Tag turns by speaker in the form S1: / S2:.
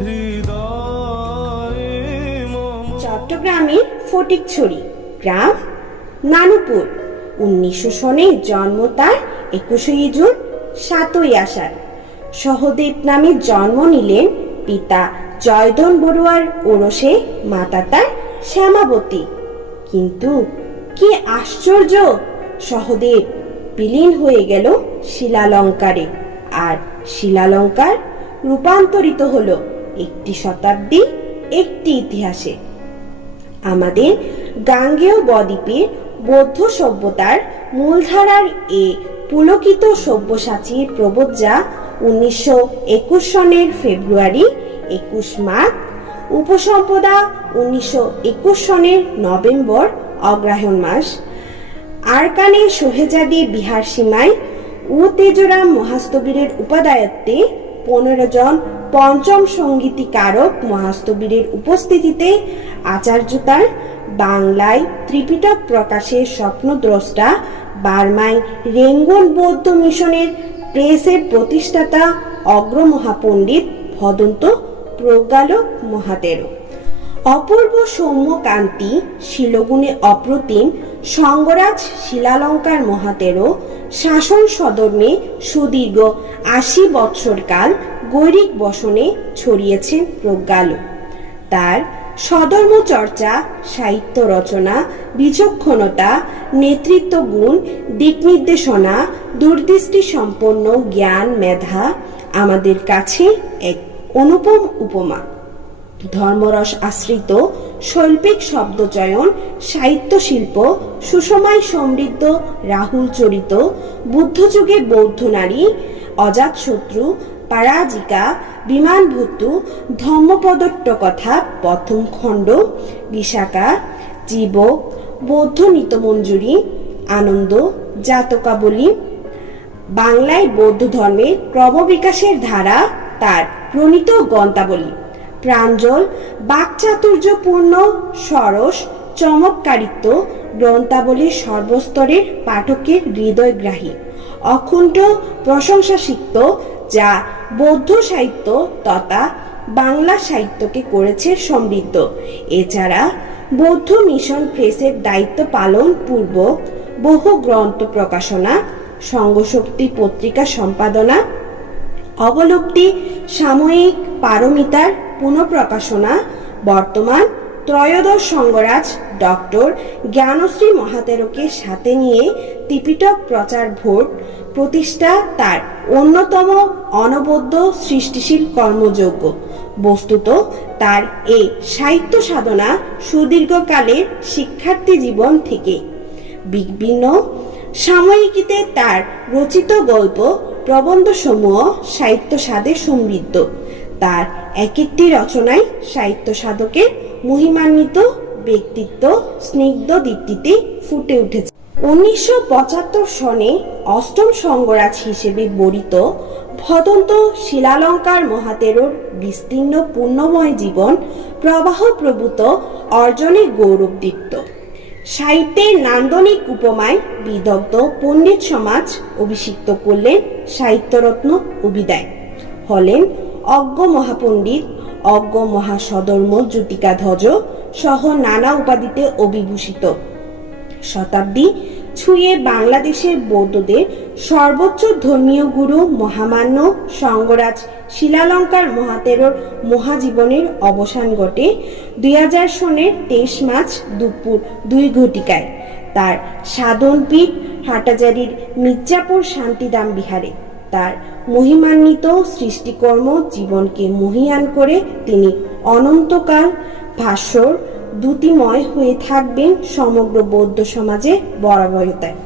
S1: হৃদয়ে
S2: চট্টগ্রামের ফটিকছড়ি গ্রাম নানুপুর। উনিশশো সনে জন্ম তার একুশে জুন সাতই আষাঢ়। সহদেব নামে জন্ম নিলেন পিতা জয়দন বড়ুয়ার ওরসে, মাতা তার শ্যামাবতী। কিন্তু কি আশ্চর্য, সহদেব বিলীন হয়ে গেল শিলালঙ্কারে। আর শিলালঙ্কার রূপান্তরিত হলো একটি শতাব্দী, একটি ইতিহাসে। আমাদের গাঙ্গেয় বদ্বীপের বৌদ্ধ সভ্যতার মূলধারার এ পুলকিত সব্যসাচীর প্রবজ্জা উনিশশো একুশ সনের ফেব্রুয়ারি একুশ মার্চ উপসম্পদা উনিশশো একুশ সনের নভেম্বর অগ্রহায়ণ মাস আরকানে সোহেজাদি বিহার সীমায় ও তেজরাম মহাস্তবীরের উপাদায়ত্তে পনেরো জন পঞ্চম সঙ্গীতিকারক মহাস্তবীরের উপস্থিতিতে আচার্যতার বাংলায় ত্রিপিটক প্রকাশের স্বপ্নদ্রষ্টা বার্মায় রেঙ্গন বৌদ্ধ মিশনের প্রেসের প্রতিষ্ঠাতা অগ্রমহাপণ্ডিত ভদন্ত প্রজ্ঞালক মহাতেরো অপূর্ব সৌম্য কান্তি শিলগুণে অপ্রতিম সঙ্গরাজ শিলালঙ্কার মহাতেরো শাসন সদর্মে সুদীর্ঘ আশি বৎসরকাল গৈরিক বসনে ছড়িয়েছেন প্রজ্ঞালোক তার সধর্ম চর্চা সাহিত্য রচনা, বিচক্ষণতা, নেতৃত্ব গুণ দিক নির্দেশনা দূরদৃষ্টি সম্পন্ন জ্ঞান, মেধা আমাদের কাছে এক অনুপম উপমা। ধর্মরস আশ্রিত শৈল্পিক শব্দচয়ন, সাহিত্য শিল্প সুষমায় সমৃদ্ধ রাহুল চরিত, বুদ্ধযুগে বৌদ্ধ নারী অজাতশত্রু পারাজিকা বিমান ভুতু ধর্মপদট্ট কথা প্রথম খণ্ড, বিশাখা জীবক বৌদ্ধ নিতমঞ্জুরি, আনন্দ, জাতকাবলী, বাংলায় বৌদ্ধ ধর্মের ক্রমবিকাশের ধারা তার প্রণীত গন্তাবলী প্রাঞ্জল, বাকচাতুর্যপূর্ণ, সরস, চমৎকারিত্ব গ্রন্থাবলীর সর্বস্তরের পাঠকের হৃদয়গ্রাহী। অকুণ্ঠ প্রশংসাসিক্ত, যা বৌদ্ধ সাহিত্য তথা বাংলা সাহিত্যকে করেছে সমৃদ্ধ। এছাড়া বৌদ্ধ মিশন প্রেসের দায়িত্ব পালন পূর্বক বহু গ্রন্থ প্রকাশনা, সঙ্গশক্তি পত্রিকা সম্পাদনা, অবলুপ্তি, সাময়িক পারমিতার পুনঃপ্রকাশনা, বর্তমান ত্রয়োদশ সঙ্গরাজ ডক্টর জ্ঞানশ্রী মহাতেরকে সাথে নিয়ে ত্রিপিটক প্রচার ভোট প্রতিষ্ঠা তার অন্যতম অনবদ্য সৃষ্টিশীল কর্মযোগ্য। বস্তুত তার এই সাহিত্য সাধনা সুদীর্ঘকালের শিক্ষার্থী জীবন থেকে। বিভিন্ন সাময়িকীতে তার রচিত গল্প প্রবন্ধসমূহ সাহিত্য স্বাদে সমৃদ্ধ। তার এক একটি রচনায় সাহিত্য সাধকের মহিমান্বিত ব্যক্তিত্ব, স্নিগ্ধ দীপ্তিতে ফুটে উঠেছে। উনিশশো পঁচাত্তর সনে অষ্টম সঙ্গরাজ হিসেবে বরিত ভদন্ত শিলালঙ্কার মহাতেরোর বিস্তীর্ণ জীবন প্রবাহ প্রভূত অর্জনে গৌরবদীপ্ত। সাহিত্যের নান্দনিক উপমায় বিদগ্ধ পণ্ডিত সমাজ অভিষিক্ত করলেন সাহিত্যরত্ন অভিদায় হলেন অজ্ঞ মহাপণ্ডিত, অজ্ঞ মহাসদর্ম ধ্বজ সহ নানা উপাধিতে অভিভূষিত। শতাব্দী ছুঁয়ে বাংলাদেশের বৌদ্ধদের সর্বোচ্চ ধর্মীয় গুরু মহামান্য সঙ্গরাজ শিলালঙ্কার মহাতেরোর মহাজীবনের অবসান ঘটে দুই হাজার সনের তেইশ মার্চ দুপুর দুই ঘটিকায়। তার সাধনপীঠ হাটাজারির মির্জাপুর শান্তিদাম বিহারে। তার মহিমান্বিত সৃষ্টিকর্ম জীবনকে মহিয়ান করে তিনি অনন্তকাল ভাস্বর দ্যুতিময় হয়ে থাকবেন সমগ্র বৌদ্ধ সমাজে বরাবরতায়।